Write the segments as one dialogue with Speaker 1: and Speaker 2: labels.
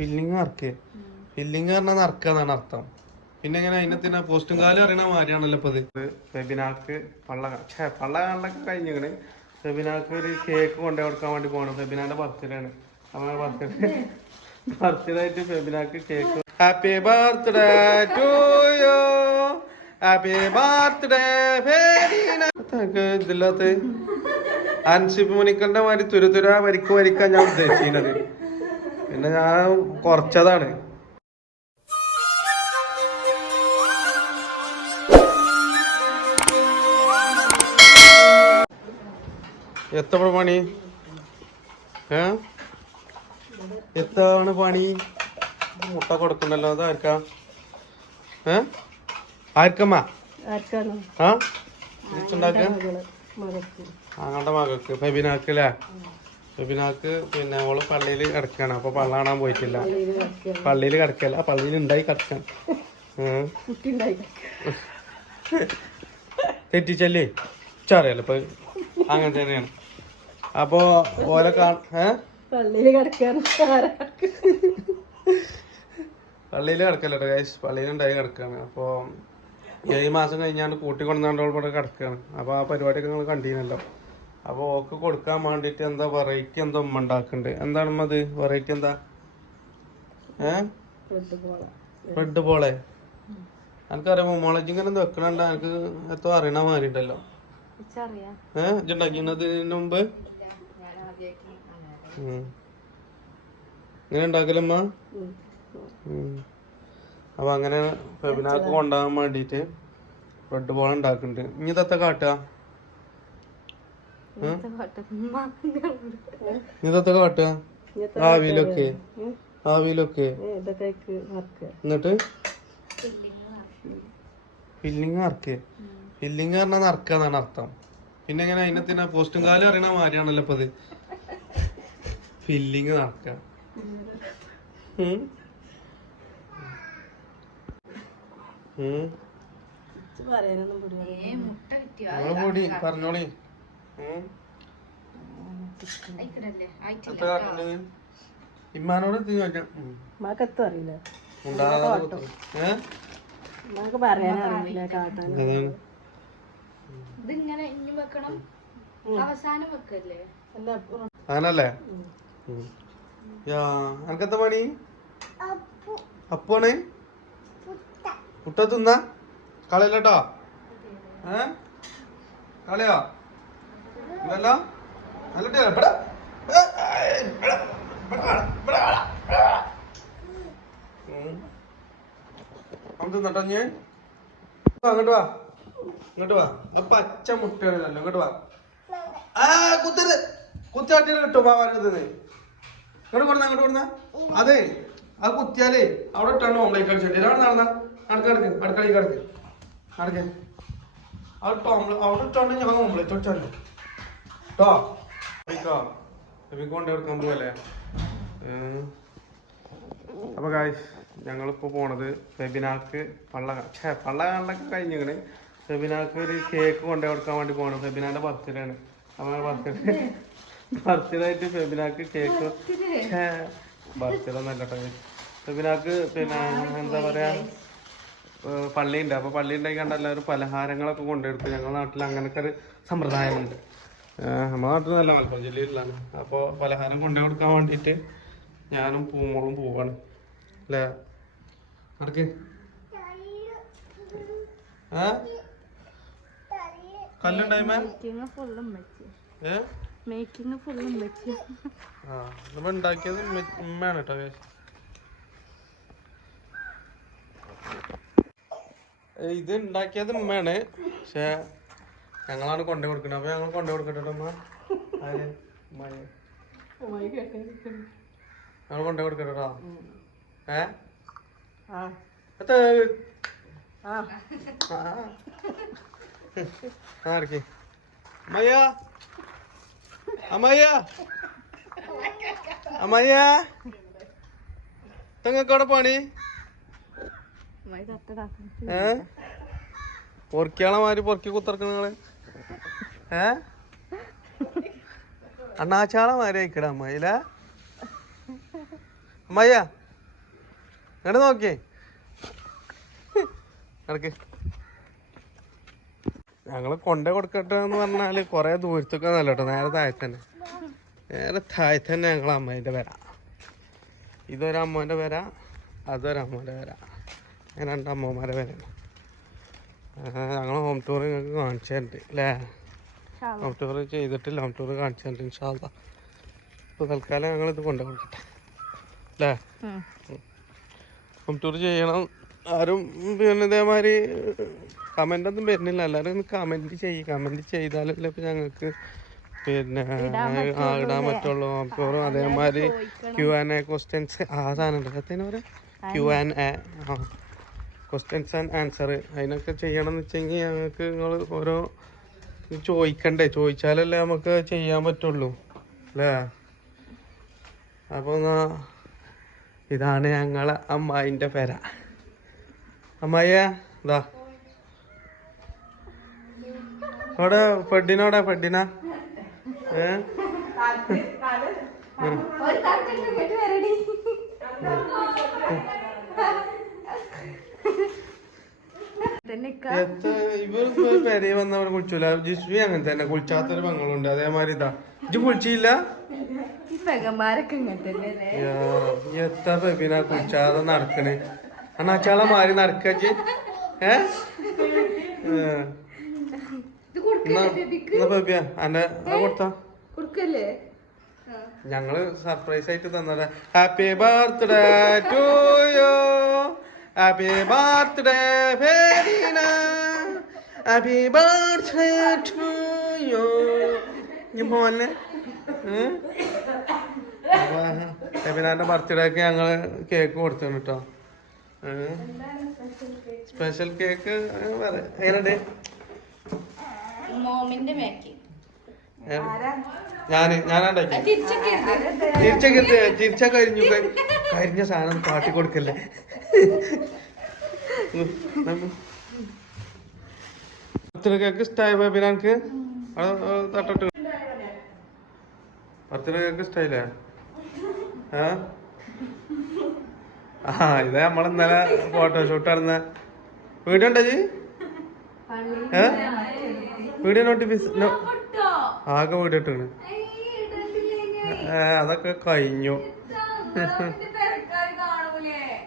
Speaker 1: Filling work filling പറഞ്ഞാൽ നറക്കാന്നാണ് അർത്ഥം. പിന്നെ ഇങ്ങനെ അതിനത്തിന് പോസ്റ്റും കാലം അറിയണ മാതിരിയാണല്ലോ ഇപ്പൊ ഇത് ഫെബിനാക്ക് പള്ള ഛേ പള്ള കാണലൊക്കെ കഴിഞ്ഞിങ്ങനെ ഫെബിനാക്ക് ഒരു കേക്ക് കൊണ്ടു കൊടുക്കാൻ വേണ്ടി പോകണം ഫെബിനാന്റെ ബർത്ത്ഡേ ആണ് അവരുടെ ബർത്ത്ഡേ ബർത്ത്ഡേ ആയിട്ട് ഫെബിനാക്ക് cake happy birthday to you happy birthday ഇതില്ലാത്ത അൻസിപ്പ് മുനിക്കലിന്റെ മാതിരി തുരുതുര വരിക്ക് വരിക്കാൻ ഞാൻ ഉദ്ദേശിക്കുന്നത്. പിന്നെ ഞാൻ കുറച്ചതാണ്. എത്ര പണി? ഏ? എത്താണ് പണി? മുട്ട കൊടുക്കണ്ടല്ലോ അത് ആർക്കാ? ഏ? ആർക്കമ്മ? ആ? ഉണ്ടാക്ക
Speaker 2: മകക്ക് മകൾക്ക്.
Speaker 1: ആങ്ങളുടെ ഫെബിനാക്ക് പിന്നെ ഓൾ പള്ളിയിൽ കിടക്കാണ്. അപ്പൊ പള്ള കാണാൻ പോയിട്ടില്ല.
Speaker 2: പള്ളിയിൽ
Speaker 1: കിടക്കല്ല പള്ളിയിൽ ഉണ്ടായി കിടക്കാൻ. തെറ്റിച്ചല്ലേ? അറിയാലോ ഇപ്പൊ അങ്ങനെ തന്നെയാണ്. അപ്പൊ ഓലെ
Speaker 2: പള്ളിയിൽ
Speaker 1: പള്ളിയിൽ കിടക്കല്ലോ ഗൈസ് പള്ളിയിൽ ഉണ്ടായി കിടക്കാണ്. അപ്പൊ ഏഴ് മാസം കഴിഞ്ഞാണ്ട് കൂട്ടി കൊണ്ടാണ്ട് ഇവിടെ കിടക്കാണ്. അപ്പൊ ആ പരിപാടിയൊക്കെ നിങ്ങൾ കണ്ടീനല്ലോ. അപ്പൊ ഓക്ക് കൊടുക്കാൻ വേണ്ടിട്ട് എന്താ വെറൈറ്റി എന്തോ ഉമ്മ ഉണ്ടാക്കുന്നുണ്ട് എന്താണ് അത്? വെറൈറ്റി എന്താ? ഏ?
Speaker 2: തൊട്ട് പോള
Speaker 1: റെഡ് എനിക്കറിയാം മോളജി ഇങ്ങനെ വെക്കണണ്ട. എനിക്ക് എത്തോ അറിയണ മാതിരി ഉണ്ടല്ലോ. ഏഹ് മുമ്പ്. ഇങ്ങനെ ഉണ്ടാക്കലമ്മ അപ്പൊ അങ്ങനെ ഫെബിനാക്ക് കൊണ്ടുപോകാൻ വേണ്ടിട്ട് റെഡ് ബോൾ ഉണ്ടാക്കുന്നുണ്ട് ഇനി ഇതത്തെ കാട്ടുക? ഇനി ഇതത്തെ കാട്ടുക ആവിയിലൊക്കെ. ആവിയിലൊക്കെ.
Speaker 2: ഇതൊക്കെ
Speaker 1: എന്നിട്ട്? ഫില്ലിങ് നറക്കേ ഫില്ലിങ് പറഞ്ഞാൽ നറക്കാന്നാണ് അർത്ഥം. പിന്നെ എങ്ങനെ? അതിനെ തന്നെ പോസ്റ്റും കാലം അറിയണ മാതിരിയാണല്ലോ അപ്പൊ ഇത് ഫില്ലിങ് നിങ്ങൾ കൂടി പറഞ്ഞോളി? ഇമ്മാനോട്.
Speaker 2: മകത്തും അറിയില്ല.
Speaker 1: ഉണ്ടാകാതെ കുത്തും. ഏ?
Speaker 2: നമുക്ക് പറയാനറിയില്ല കാട്ടാൻ.
Speaker 1: അതാണ്.
Speaker 3: ഇതിങ്ങനെ ഇനി വെക്കണം. അവസാനം വെക്കല്ലേ?
Speaker 2: അല്ല
Speaker 1: അങ്ങനല്ലേ? അനക്കെന്താ പണി? അപ്പാണ് പുട്ട. തിന്ന? കളയല്ലോ ഏ? കളയോ? തിന്നട്ടോ ഞാൻ അങ്ങോട്ട് വാ ഇങ്ങോട്ട് വാ. അപ്പൊ പച്ച മുട്ടയാണല്ലോ. ഇങ്ങോട്ട് വാ. ആ കുത്തരുത് കുത്തിയാട്ടി കിട്ടും പാവാരുന്നത് ഇങ്ങോട്ട് കൊടുന്ന അങ്ങോട്ട് കൊടുന്ന? അതെ. ആ കുത്തിയാലേ അവിടെ ഇട്ടാണ് ഓംലേറ്റ് അടിച്ചിട്ട് അവിടെ നടന്ന. അടുക്ക കിടക്ക് അടുക്കളയിൽ കിടക്ക് അടുക്ക് അവിടെ അവിടെ ഇട്ടാണ് ഞങ്ങൾ ഓംലേറ്റ് അടിച്ചാലോ കേട്ടോ പോവല്ലേ? അപ്പൊ ഗായ്സ് ഞങ്ങളിപ്പോ പോണത് ഫെബിനാക്ക് പള്ള ഛേ പള്ള കാണലൊക്കെ കഴിഞ്ഞിങ്ങനെ ഫെബിനാക്ക് ഒരു കേക്ക് കൊണ്ടു കൊടുക്കാൻ വേണ്ടി പോകണം ഫെബിനാന്റെ ബർത്ത്ഡേ ആണ് അപ്പൊ ബർത്ത്ഡേ ബർത്ത്ഡേ ആയിട്ട് ഫെബിനാക്ക് കേക്ക് ബർത്ത്ഡേ ഒന്നല്ല ഫെബിനാക്ക് പിന്നെ എന്താ പറയാ? പള്ളിയുണ്ട്. അപ്പൊ പള്ളി ഉണ്ടായി കണ്ട എല്ലാവരും പലഹാരങ്ങളൊക്കെ കൊണ്ടെടുക്കും ഞങ്ങളുടെ നാട്ടിൽ അങ്ങനത്തെ ഒരു സമ്പ്രദായമുണ്ട്. നമ്മുടെ നാട്ടിൽ നല്ല മലപ്പുറം ജില്ലയിലാണ് അപ്പോൾ പലഹാരം കൊണ്ടു കൊടുക്കാൻ വേണ്ടിയിട്ട് ഞാനും പൂമോളും പോവാണ്. അല്ലേ? ആർക്ക്? ഏ? കല്ലുണ്ടായ്മ ഏ?
Speaker 2: മേക്കിങ് ഫുള്ളും വെച്ച്
Speaker 1: ആ നമ്മൾ ഉണ്ടാക്കിയത് ഉമ്മ- ഉമ്മയാണ് കേട്ടോ ഏ, ഇത് ഉണ്ടാക്കിയത് ഉമ്മയാണ്. പക്ഷെ ഞങ്ങളാണ് കൊണ്ടു കൊടുക്കുന്നത്. അപ്പൊ ഞങ്ങൾ കൊണ്ടു കൊടുക്കട്ടെ ഞങ്ങൾ കൊണ്ടു കൊടുക്കട്ടോ ട്ടോ. ഏ?
Speaker 2: ആ.
Speaker 1: എത്ര
Speaker 2: ആ.
Speaker 1: ആർക്ക് അമ്മയ്യ? അമ്മയ്യ? അമ്മയ്യ? നിങ്ങൾക്ക് പണി?
Speaker 2: അമ്മായി കട്ടടാക്കും
Speaker 1: ഏ? പൊറക്കിയാളെ മാതിരി പൊറക്കി കുത്തിറക്കണ നിങ്ങൾ. ഏ? അണ്ണാച്ചാളെ മാതിരി അയക്കട അമ്മായില അമ്മയ്യ അങ്ങോട്ട് നോക്കിയേ. നടക്ക്. ഞങ്ങൾ കൊണ്ട കൊടുക്കട്ടെ എന്ന് പറഞ്ഞാൽ കൊറേ ദൂരത്തൊക്കെ നല്ല കേട്ടോ നേരെ താഴെ തന്നെ. നേരെ താഴെ തന്നെ ഞങ്ങളെ അമ്മേന്റെ പേരാ. ഇതൊരു പേരാ പേര. അതൊരു രണ്ടമ്മമാരെ ഞങ്ങൾ ഹോം ടൂർ നിങ്ങൾക്ക് കാണിച്ചു തരുന്നുണ്ട് അല്ലേ ഹോം ടൂർ ചെയ്തിട്ടില്ല ഹോം ടൂർ കാണിച്ചു തരുന്നുണ്ട് ഇൻഷാല്ല ഇപ്പോൾ തൽക്കാലം ഞങ്ങൾ ഇത് കൊണ്ടു കൊടുക്കട്ടെ അല്ലേ ഹോം ടൂർ ചെയ്യണം. ആരും പിന്നെ ഇതേമാതിരി കമന്റ് ഒന്നും വരുന്നില്ല. എല്ലാവരും ഒന്ന് കമന്റ് ചെയ്യും. കമന്റ് ചെയ്താലല്ലേ ഇപ്പം ഞങ്ങൾക്ക് പിന്നെ ആ ഇടാൻ പറ്റുള്ളൂ. ഹോം ടൂറും അതേമാതിരി ക്യു ആൻഡ് എ ക്വസ്റ്റ്യൻസ് ആ സാധനം ഉണ്ട് അതിന് പറയാം ക്യു ആൻഡ് എ ആ. ക്വസ്റ്റ്യൻസ് ആൻഡ് ആൻസർ അതിനൊക്കെ ചെയ്യണം എന്ന് വെച്ചെങ്കിൽ ഞങ്ങൾക്ക് നിങ്ങൾ ഓരോ ചോദിക്കണ്ടേ? ചോദിച്ചാലല്ലേ നമുക്ക് ചെയ്യാൻ പറ്റുള്ളൂ. അല്ലേ? അപ്പോൾ എന്നാ ഇതാണ് ഞങ്ങളെ അമ്മായിന്റെ പേര. അമ്മായ ഇതാ അവിടെ പെഡിനോടെ പെഡിന ഏ? എത്ര ഇവർ പെരയെ വന്നവിടെ കുളിച്ചൂല. ജിസ്വി അങ്ങനെ തന്നെ കുളിച്ചാത്തൊരു പെങ്ങളുണ്ട് അതേമാതിരി ഇതാ. ഇജ്ജ് കുളിച്ചില്ല? എത്ര പെബിന കുളിച്ചാതെ നടക്കണേ? അണ്ണാച്ചാളെ മാറി നടക്കജ് ഏ? ബേബിയ അന്റെ കൊടുത്താ?
Speaker 2: കൊടുക്കല്ലേ?
Speaker 1: ഞങ്ങൾ സർപ്രൈസ് ആയിട്ട് തന്നതാ. Happy birthday to you happy birthday Fareena happy birthday to you മോനെ ഫെബിനാന്റെ ബർത്ത്ഡേക്ക് ഞങ്ങൾ കേക്ക് കൊടുത്തു കേട്ടോ സ്പെഷ്യൽ കേക്ക് എങ്ങനെയുണ്ട്?
Speaker 3: മോമിന്റെ മേക്കിംഗ്
Speaker 1: ഞാൻ ഞാനാണ്ടാക്കി
Speaker 3: തിരിച്ചൊക്കെ
Speaker 1: തിരിച്ച കരിഞ്ഞു കരിഞ്ഞ സാധനം കാട്ടി കൊടുക്കല്ലേ? പത്തിനൊക്കെ ഇഷ്ടമായ ബേബി എനിക്ക് തട്ടിട്ട്. പത്തിനൊക്കെ ഇഷ്ടായില്ലേ? ആ? ആ ഇത് നമ്മൾ ഇന്നലെ ഫോട്ടോഷൂട്ട് നടന്ന. വീഡിയോ ഉണ്ടോ ജി ഏ? വീഡിയോ നോട്ടിഫിക്കേഷൻ ആകെ വീടിട്ടാണ് അതൊക്കെ കഴിഞ്ഞു.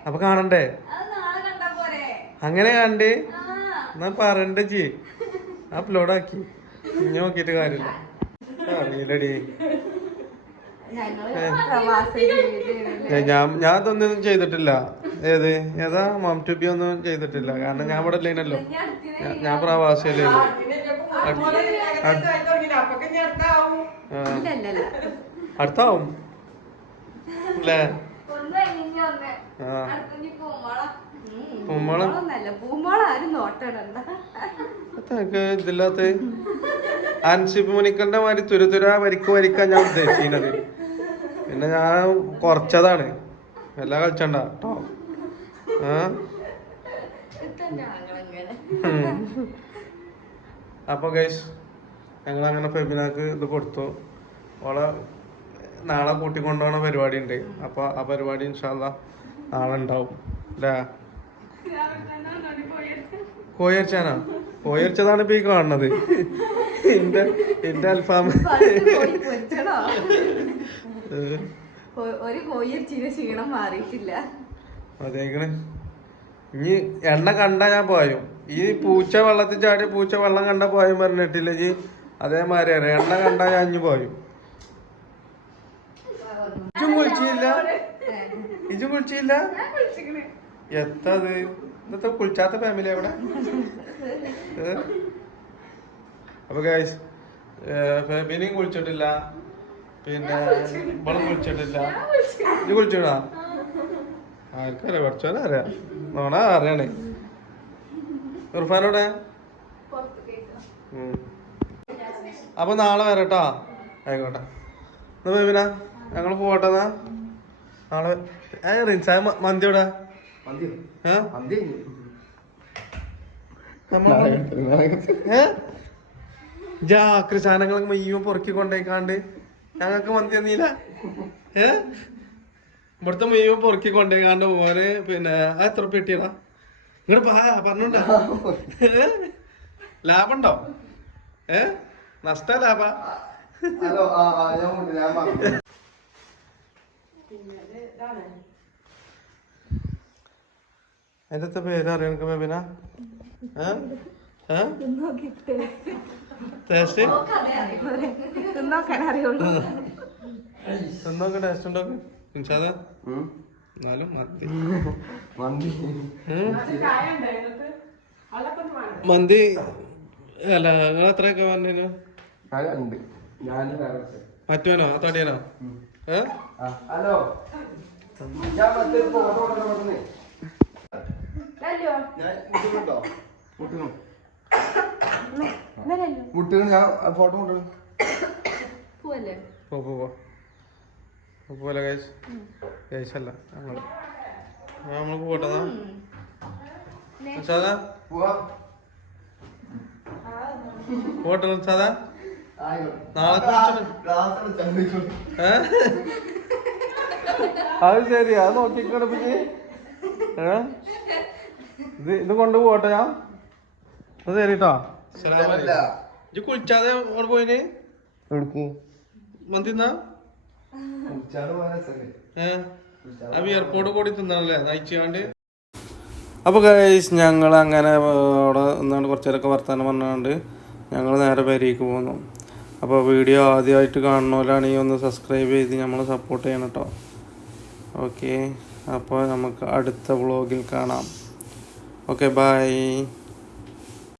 Speaker 1: അപ്പൊ കാണണ്ടേ? അങ്ങനെ കണ്ട് എന്നാ പറയണ്ട ജി. അപ്ലോഡ് ആക്കി ഇനി നോക്കിട്ട് കാര്യമില്ല. അറിയില്ലടി. ഞാൻ ഞാൻ ഇതൊന്നും ചെയ്തിട്ടില്ല. ഏത്? ഏതാ? മം ടു ബി ഒന്നും ചെയ്തിട്ടില്ല. കാരണം ഞാൻ ഇവിടെ ഇല്ലേനല്ലോ. ഞാൻ- പ്രവാസിയല്ലേ അടുത്താവും. അല്ലേ അതൊക്കെ ഇതില്ലാത്ത? അൻസിബ് മുനിക്കന്റെ മാതിരി തുരുതുര വരിക്ക് വരിക്കാൻ ഞാൻ ഉദ്ദേശിക്കുന്നത്. പിന്നെ ഞാൻ കുറച്ചതാണ്. എല്ലാം കളിച്ചണ്ട? കേട്ടോ. അപ്പൊ ഗൈസ് ഞങ്ങൾ അങ്ങനെ ഫെബിനാക്ക് ഇത് കൊടുത്തു. ഓളെ നാളെ കൂട്ടിക്കൊണ്ടുപോകണ പരിപാടി ഉണ്ട് അപ്പൊ ആ പരിപാടി ഇൻഷാല്ല നാളെ ഉണ്ടാവും അല്ലേ കോയർച്ചാനാ കോയർച്ചതാണ് ഇപ്പൊ ഈ കാണുന്നത്. എന്റെ എന്റെ അൽഫാം
Speaker 2: ഒരു ക്ഷീണം മാറിയിട്ടില്ല.
Speaker 1: അതേക്കണ് ഇനി എണ്ണ കണ്ട ഞാൻ പോയും ഈ പൂച്ച വെള്ളത്തിൽ ചാടി പൂച്ച വെള്ളം കണ്ട പോയും പറഞ്ഞിട്ടില്ലേ? ജി അതേമാതിരി എണ്ണ കണ്ട ഞാൻ പോയും. ഇജും കുളിച്ചില്ല? ഇജു കുളിച്ചില്ല? എത്തത്? ഇന്നത്തെ കുളിച്ചാത്ത ഫാമിലി എവിടെ? അപ്പൊ ഗൈസ് ഫാമിലിയും കുളിച്ചിട്ടില്ല. പിന്നെ ഇവളും കുളിച്ചിട്ടില്ല. ഇത് കുളിച്ചിടാ ആർക്കറിയാം കുറച്ചോനെ അറിയാം. നോണ അറിയണേ. ഇർഫാനോടെ ഉം. അപ്പൊ നാളെ വരട്ടോ. ആയിക്കോട്ടെ. എന്നാ ബേബിന ഞങ്ങൾ പോകട്ടെ എന്നാ? നാളെ റിൻസായ മന്തി ഇവിടെ ജാക്രി സാധനങ്ങളൊക്കെ മയ്യോ പൊറുക്കി കൊണ്ടേക്കാണ്ട്. ഞങ്ങൾക്ക് മന്തി തന്നീല ഏ? ഇവിടുത്തെ മെയ്യോ പൊറുക്കി കൊണ്ടേക്കാണ്ട് പോര് പിന്നെ അത് എത്ര പെട്ടിയടാ ഇങ്ങോട്ട് പറഞ്ഞോണ്ടാ. ലാഭണ്ടോ? ഏ? നഷ്ട ലാഭ അതിന്റെ പേര് അറിയാം എനിക്ക് ബേബിന? ടേസ്റ്റ്? ഇൻഷാദ. എന്നാലും
Speaker 4: മന്തി.
Speaker 1: മന്തി. അല്ല നിങ്ങൾ എത്രയൊക്കെ പറഞ്ഞു മറ്റോനോ ആ തടിയനോ?
Speaker 4: ഹലോ. ഞാൻ മറ്റേ ഫോട്ടോ മുട്ടുന്നുണ്ടോ മുട്ടുന്നു മുട്ടുന്നു ഞാൻ ഫോട്ടോ
Speaker 1: പോ പോ പോ. പോ, പോലെ കഴിച്ച് കഴിച്ചല്ല നമ്മൾ. നമ്മൾ പോട്ടെന്നാ സാധാ?
Speaker 4: പോവാ.
Speaker 1: പോട്ടെ സാധാ? അത് ശരി അത് നോക്കിക്കോട്ടെ പിന്നെ? ഇത് ഇത് കൊണ്ട് പോട്ടെ ഞാൻ. അത് ശരി കേട്ടോ കുളിച്ചാതെ അവിടെ പോയിന്? കൂടി തിന്നണല്ലേ നയിച്ചാണ്ട് അപ്പോൾ ഗൈസ് ഞങ്ങൾ അങ്ങനെ അവിടെ നിന്നാണ്ട് കുറച്ചേരൊക്കെ വർത്താനം പറഞ്ഞുകൊണ്ട് ഞങ്ങൾ നേരെ പേരേക്ക് പോന്നു. അപ്പോൾ വീഡിയോ ആദ്യമായിട്ട് കാണുന്നവരാണെങ്കിൽ ഒന്ന് സബ്സ്ക്രൈബ് ചെയ്ത് നമ്മൾ സപ്പോർട്ട് ചെയ്യണം കേട്ടോ ഓക്കെ അപ്പോൾ നമുക്ക് അടുത്ത വ്ളോഗിൽ കാണാം. Okay bye